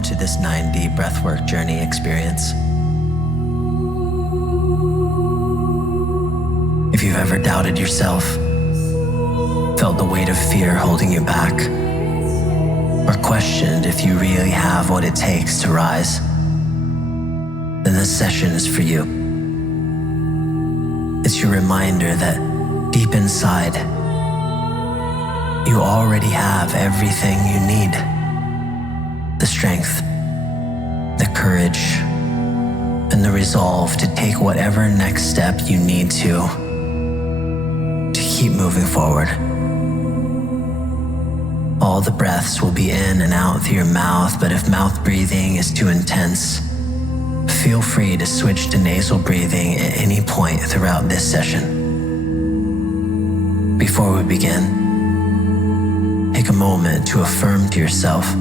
welcome to this 9D breathwork journey experience. If you've ever doubted yourself, felt the weight of fear holding you back, or questioned if you really have what it takes to rise, then this session is for you. It's your reminder that deep inside, you already have everything you need. The strength, the courage, and the resolve to take whatever next step you need to keep moving forward. All the breaths will be in and out through your mouth, but if mouth breathing is too intense, feel free to switch to nasal breathing at any point throughout this session. Before we begin, take a moment to affirm to yourself,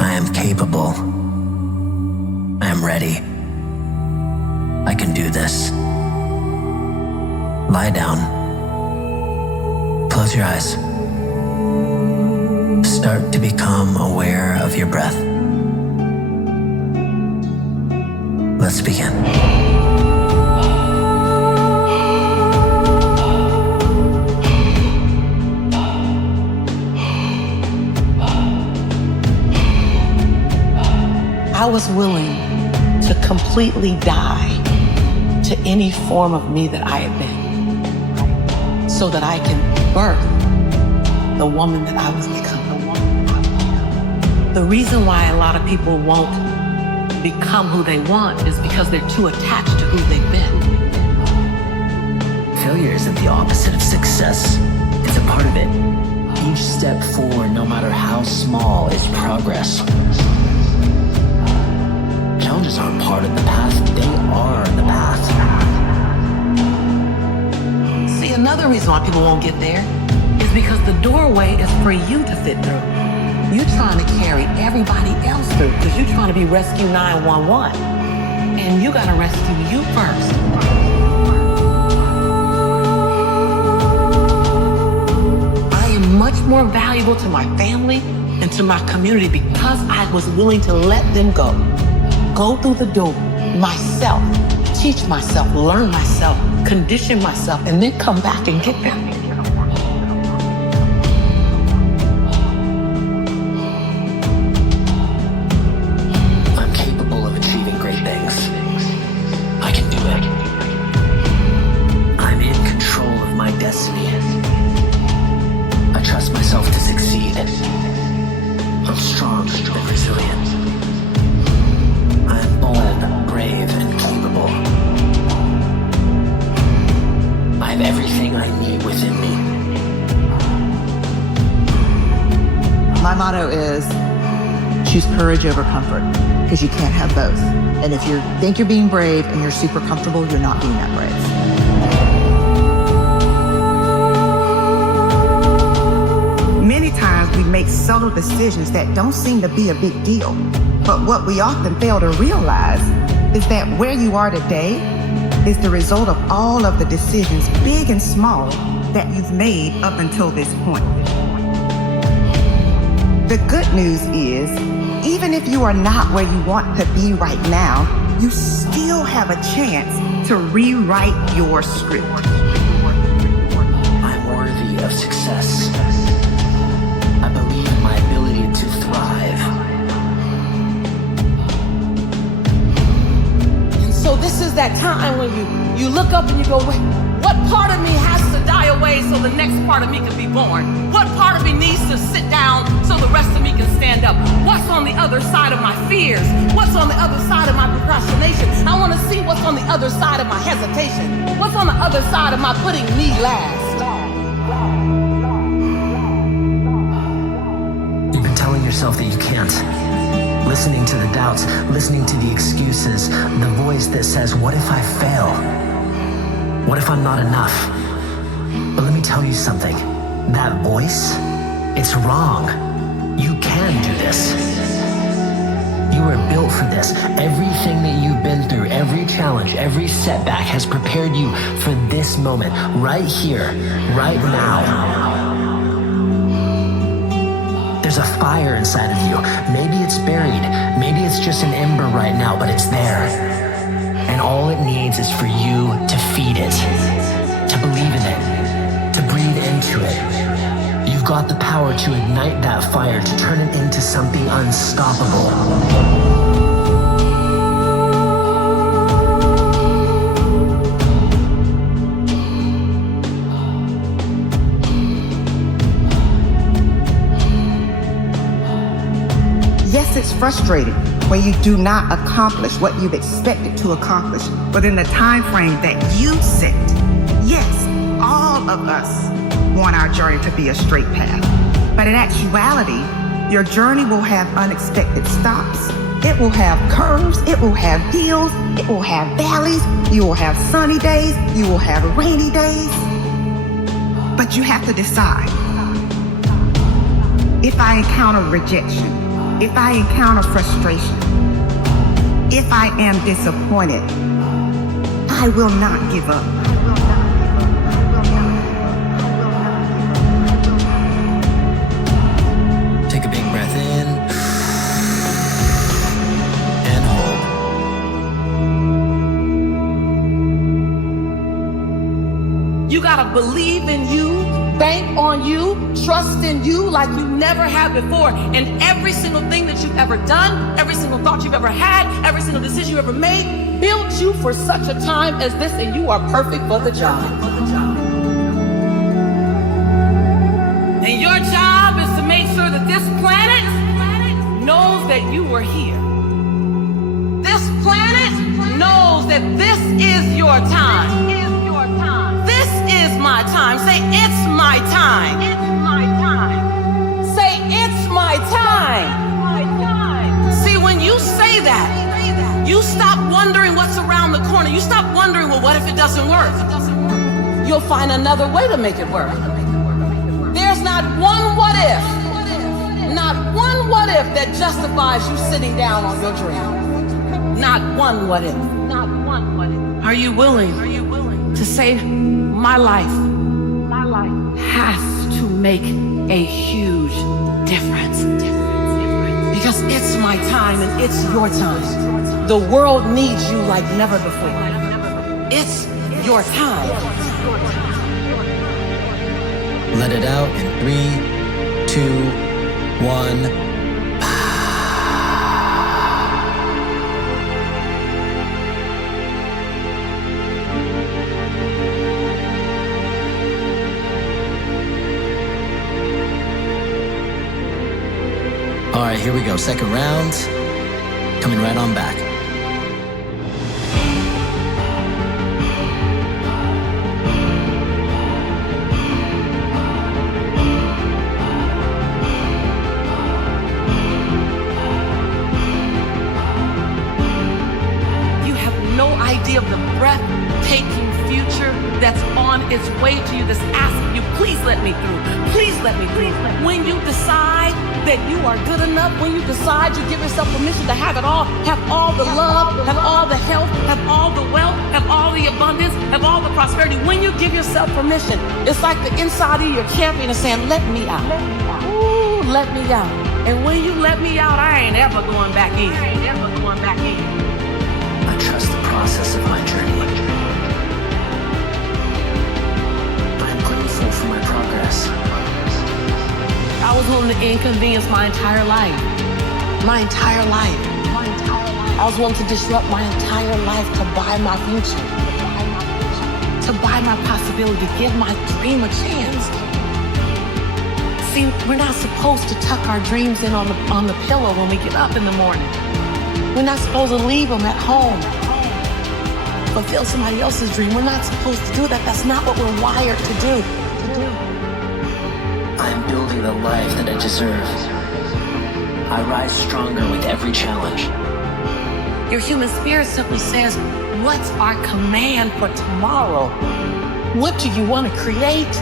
I am capable. I am ready. I can do this. Lie down. Close your eyes. Start to become aware of your breath. Let's begin. I was willing to completely die to any form of me that I had been, so that I can birth the woman that I was becoming. The reason why a lot of people won't become who they want is because they're too attached to who they've been. Failure isn't the opposite of success. It's a part of it. Each step forward, no matter how small, is progress. Challenges aren't part of the path, they are the path. See, another reason why people won't get there is because the doorway is for you to fit through. You're trying to carry everybody else through because you're trying to be Rescue 911. And you got to rescue you first. I am much more valuable to my family and to my community because I was willing to let them go. Go through the door myself, teach myself, learn myself, condition myself, and then come back and get them. My motto is choose courage over comfort, because you can't have both. And if you think you're being brave and you're super comfortable, you're not being that brave. Many times we make subtle decisions that don't seem to be a big deal. But what we often fail to realize is that where you are today is the result of all of the decisions, big and small, that you've made up until this point. The good news is, even if you are not where you want to be right now, you still have a chance to rewrite your script. I'm worthy of success. I believe in my ability to thrive. And so this is that time when you look up and you go, wait, what part of me has to die away so the next part of me can be born? What part of me needs to sit down so the rest of me can stand up? What's on the other side of my fears? What's on the other side of my procrastination? I want to see what's on the other side of my hesitation. What's on the other side of my putting me last? You've been telling yourself that you can't. Listening to the doubts, listening to the excuses, the voice that says, what if I fail? What if I'm not enough? But let me tell you something. That voice, it's wrong. You can do this. You were built for this. Everything that you've been through, every challenge, every setback has prepared you for this moment, right here, right now. There's There's a fire inside of you. Maybe it's buried. Maybe it's just an ember right now, but it's there. And all it needs is for you to feed it, to believe in it, to breathe into it. You've got the power to ignite that fire, to turn it into something unstoppable. Yes, it's frustrating when you do not accomplish what you've expected to accomplish within the time frame that you set. Yes, all of us want our journey to be a straight path. But in actuality, your journey will have unexpected stops. It will have curves, it will have hills, it will have valleys, you will have sunny days, you will have rainy days. But you have to decide. If I encounter rejection, if I encounter frustration, if I am disappointed, I will not give up. Take a big breath in and hold. You gotta believe in you, bank on you, trust in you like you never have before. And every single thing that you've ever done, every single thought you've ever had, every single decision you ever made, built you for such a time as this, and you are perfect for the job. And your job is to make sure that this planet knows that you were here. This planet knows that this is your time. This is my time. Say, it's my time. It's my time. Say, it's my time. See, when you say that, you stop wondering what's around the corner. You stop wondering, well, what if it doesn't work? You'll find another way to make it work. There's not one what if, not one what if that justifies you sitting down on your dream. Not one what if. Not one what if. Are you willing to say, my life has to make a huge difference? Because it's my time and it's your time. The world needs you like never before. It's your time. Let it out in 3, 2, 1. All right, here we go. Second round, coming right on back. You have no idea of the breathtaking future that's on its way to you, that's asking you, please let me through. Please let me through. When you decide that you are good enough, when you decide, you give yourself permission to have it all, have all the love, have all the health, have all the wealth, have all the abundance, have all the prosperity. When you give yourself permission, it's like the inside of your champion is saying, let me out. Ooh, let me out. And when you let me out, I ain't ever going back in. I trust the process of my journey. I'm grateful for my progress. I was willing to inconvenience my entire life. I was willing to disrupt my entire life to buy my future, to buy my possibility, to give my dream a chance. See, we're not supposed to tuck our dreams in on the pillow when we get up in the morning. We're not supposed to leave them at home, fulfill somebody else's dream. We're not supposed to do that. That's not what we're wired to do. I'm building the life that I deserve. I rise stronger with every challenge. Your human spirit simply says, what's our command for tomorrow? What do you want to create?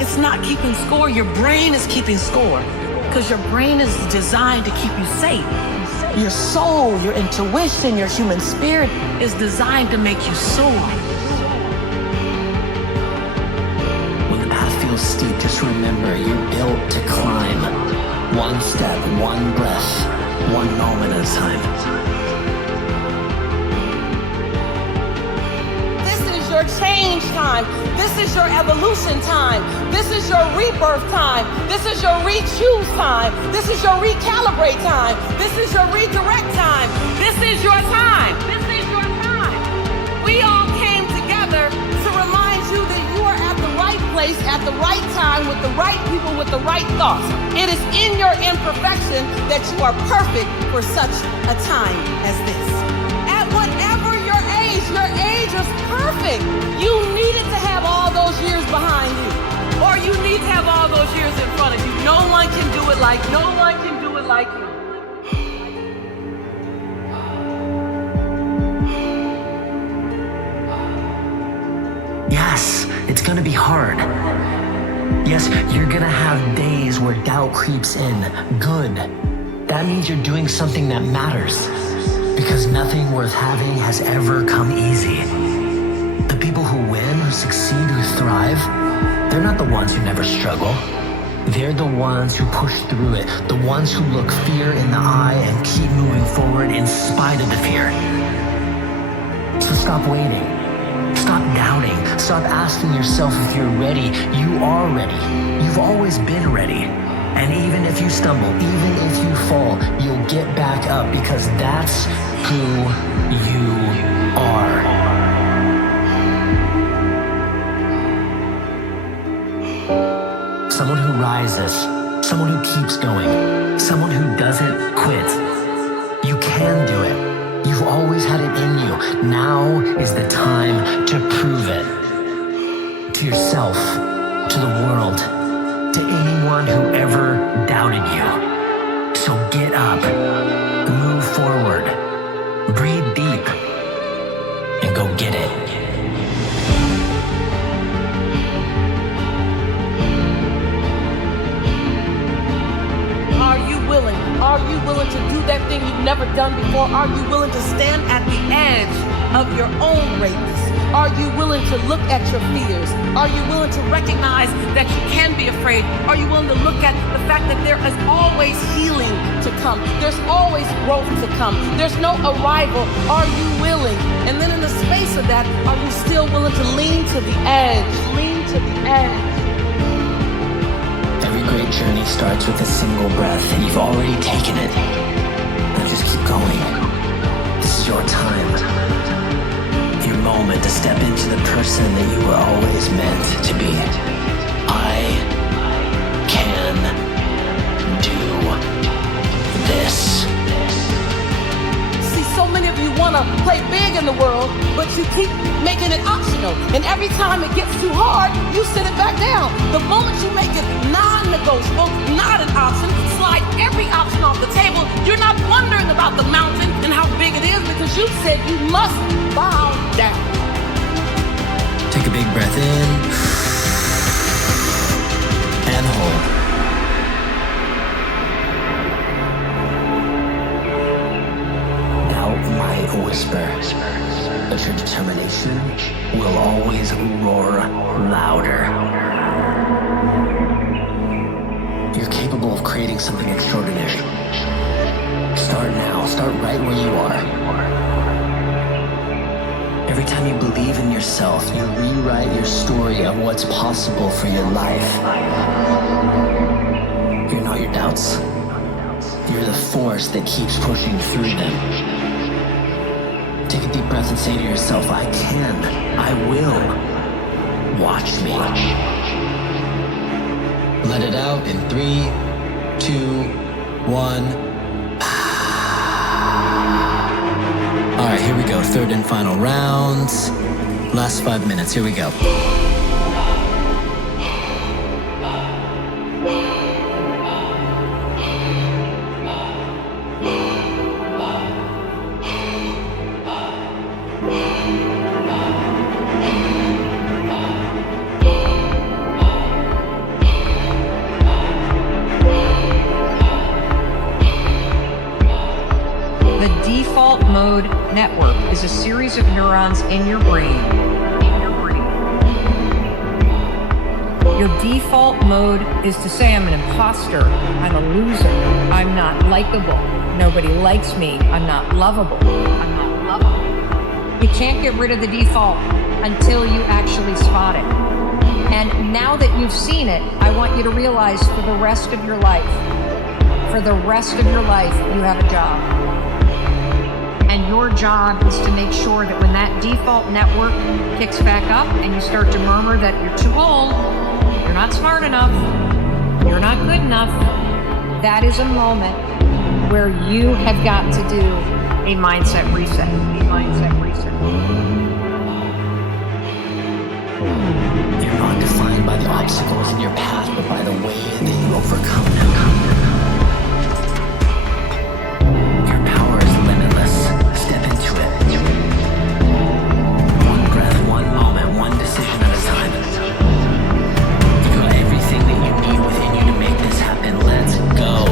It's not keeping score. Your brain is keeping score because your brain is designed to keep you safe. Your soul, your intuition, your human spirit is designed to make you soar. When the path feels steep, just remember you're built to climb. one step, one breath, one moment at a time. This is your change time. This is your evolution time. This is your rebirth time. This is your re-choose time. This is your recalibrate time. This is your redirect time. This is your time. This is your time. We all came together to remind you that you are at the right place at the right time with the right people with the right thoughts. It is in your imperfection that you are perfect for such a time as this. At whatever your age is perfect. You needed to have all those years behind you, or you need to have all those years in front of you. No one can do it like you. Yes, it's gonna be hard. Yes, you're gonna have days where doubt creeps in. Good. That means you're doing something that matters. Because nothing worth having has ever come easy. The people who win, who succeed, who thrive, they're not the ones who never struggle. They're the ones who push through it, the ones who look fear in the eye and keep moving forward in spite of the fear. So stop waiting. Stop doubting. Stop asking yourself if you're ready. You are ready. You've always been ready. And even if you stumble, even if you fall, you'll get back up because that's who you are. Someone who rises, someone who keeps going, someone who doesn't quit. You can do it. You've always had it in you. Now is the time to prove it. To yourself, to the world, to anyone who ever doubted you. So get up, move forward, breathe deep, and go get it. Are you willing? Are you willing to do that thing you've never done before? Are you willing to stand at the edge of your own greatness? Are you willing to look at your fears? Are you willing to recognize that you can be afraid? Are you willing to look at the fact that there is always healing to come? There's always growth to come. There's no arrival. Are you willing? And then in the space of that, are you still willing to lean to the edge? Lean to the edge. Every great journey starts with a single breath, and you've already taken it. Now just keep going. This is your time. Your moment to step into the person that you were always meant to be. I can do this. See, so many of you want to play big in the world, but you keep making it optional. And every time it gets too hard, you sit it back down. The moment you make it non-negotiable, not an option, slide every option off the table, you're not wondering about the mountain and how big it is because you said you must bow down. Take a big breath in and hold. Doubt might whisper, but your determination will always roar louder. You're capable of creating something extraordinary. Start now. Start right where you are. Every time you believe in yourself, you rewrite your story of what's possible for your life. You're not your doubts. You're the force that keeps pushing through them. Take a deep breath and say to yourself, I can, I will. Watch me. Let it out in 3, 2, 1. All right, here we go. Third and final rounds. Last 5 minutes. Here we go. Mode network is a series of neurons in your brain. Your The default mode is to say I'm an imposter, I'm a loser, I'm not likable, nobody likes me, I'm not lovable, I'm not lovable. You can't get rid of the default until you actually spot it. And now that you've seen it, I want you to realize for the rest of your life, you have a job. And your job is to make sure that when that default network kicks back up and you start to murmur that you're too old, you're not smart enough, you're not good enough, that is a moment where you have got to do a mindset reset. You're not defined by the obstacles in your path, but by the way that you overcome them. Your power is limitless. Step into it. One breath, one moment, one decision at a time. You got everything that you need within you to make this happen. Let's go.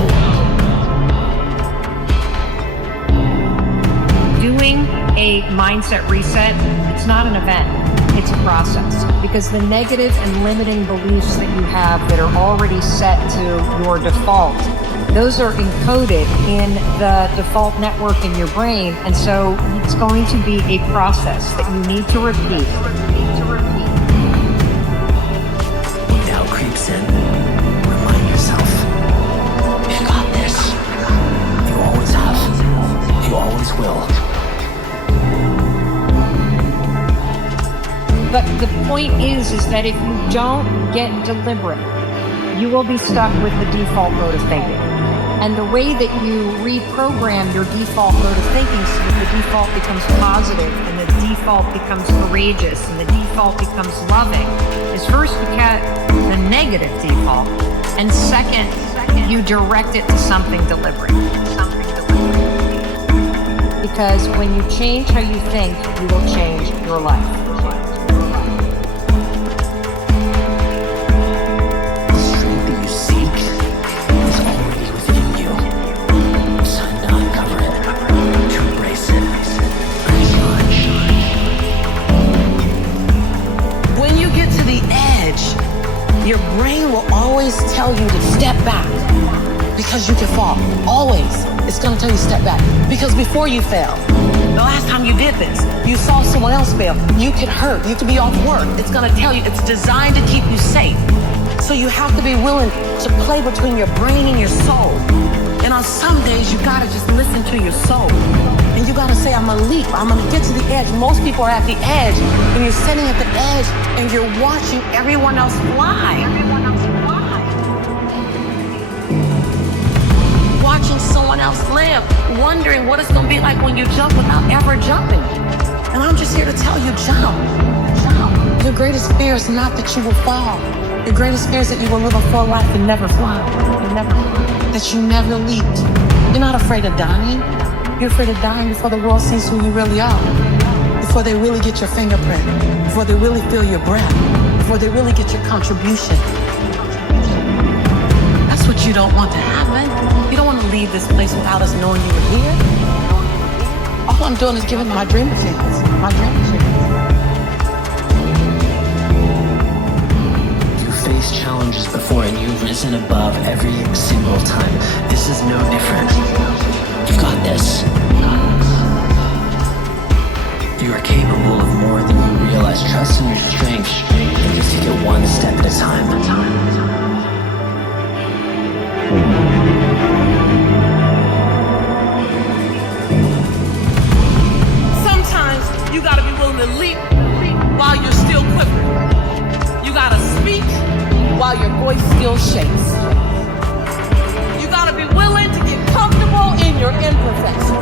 Doing a mindset reset, it's not an event. It's a process, because the negative and limiting beliefs that you have that are already set to your default, those are encoded in the default network in your brain, and so it's going to be a process that you need to repeat. When doubt creeps in, remind yourself, you got this. You always have. You always will. But the point is that if you don't get deliberate, you will be stuck with the default mode of thinking. And the way that you reprogram your default mode of thinking so that the default becomes positive and the default becomes courageous and the default becomes loving is first you cut the negative default, and second, you direct it to something deliberate. Because when you change how you think, you will change your life. Your brain will always tell you to step back because you can fall. Always. It's going to tell you to step back. Because before you fell, the last time you did this, you saw someone else fail. You could hurt. You could be off work. It's going to tell you it's designed to keep you safe. So you have to be willing to play between your brain and your soul. And on some days, you got to just listen to your soul. And you got to say, I'm going to leap. I'm going to get to the edge. Most people are at the edge. And you're sitting at the edge and you're watching everyone else fly. Watching someone else live, wondering what it's going to be like when you jump without ever jumping. And I'm just here to tell you, jump. Your greatest fear is not that you will fall. Your greatest fear is that you will live a full life and never fly. That you never leaped. You're not afraid of dying. You're afraid of dying before the world sees who you really are. Before they really get your fingerprint. Before they really feel your breath. Before they really get your contribution. That's what you don't want to happen. You don't want to leave this place without us knowing you were here. All I'm doing is giving my dream a chance. My dream a chance. Face challenges before and you've risen above every single time. This is no different. You've got this. You are capable of more than you realize. Trust in your strength and just take it one step at a time. Sometimes you gotta be willing to leap while you're still quivering. You gotta speak while your voice still shakes. You gotta be willing to get comfortable in your imperfection.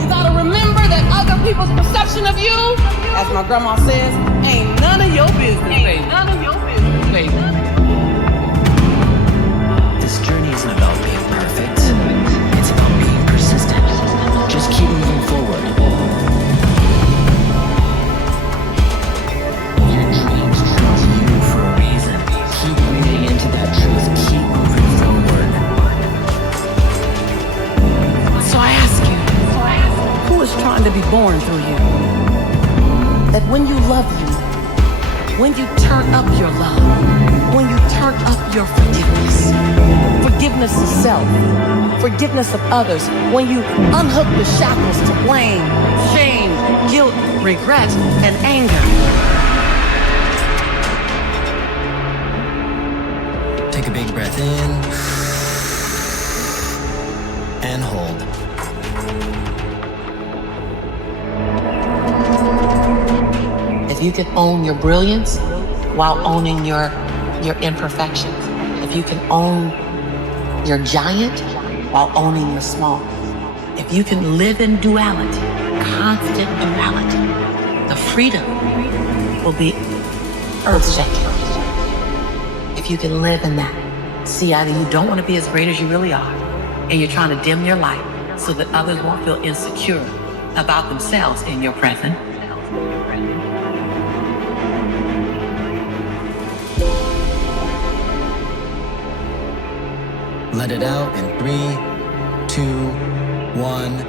You gotta remember that other people's perception of you, as my grandma says, ain't none of your business, baby. This journey isn't about being perfect. It's about being persistent. Just keep moving forward. Your dreams chose you for a reason. Keep breathing into that truth. Keep moving forward. So I ask you, who is trying to be born through you? That when you love you, when you turn up your love, when you turn up your forgiveness, forgiveness of self, forgiveness of others, when you unhook the shackles to blame, shame, guilt, regret, and anger. Take a big breath in and hold. If you can own your brilliance while owning your imperfections, if you can own your giant while owning your small, if you can live in duality, constant duality, the freedom will be earth-shaking. If you can live in that, see either you don't want to be as great as you really are, and you're trying to dim your light so that others won't feel insecure about themselves in your present. Let it out in 3, 2, 1.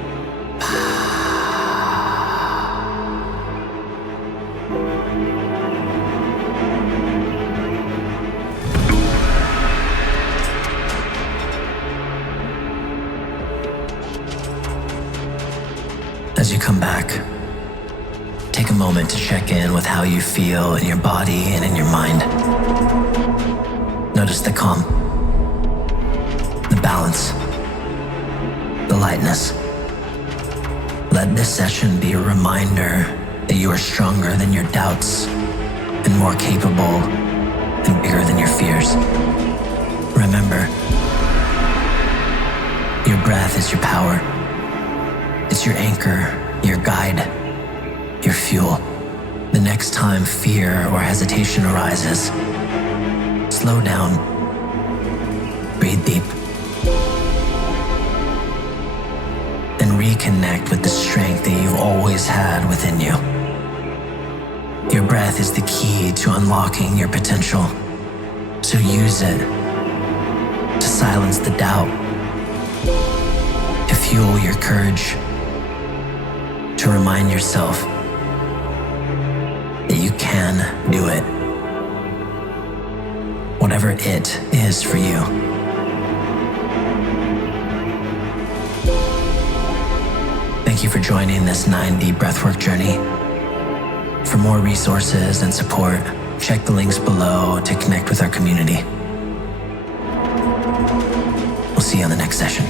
As you come back, take a moment to check in with how you feel in your body and in your mind. Notice the calm, the balance, the lightness. Let this session be a reminder that you are stronger than your doubts and more capable and bigger than your fears. Remember, your breath is your power. It's your anchor, your guide, your fuel. The next time fear or hesitation arises, slow down, breathe deep, and reconnect with the strength that you've always had within you. Your breath is the key to unlocking your potential, so use it to silence the doubt, to fuel your courage, to remind yourself that you can do it, whatever it is for you. Thank you for joining this 9D breathwork journey. For more resources and support, check the links below to connect with our community. We'll see you on the next session.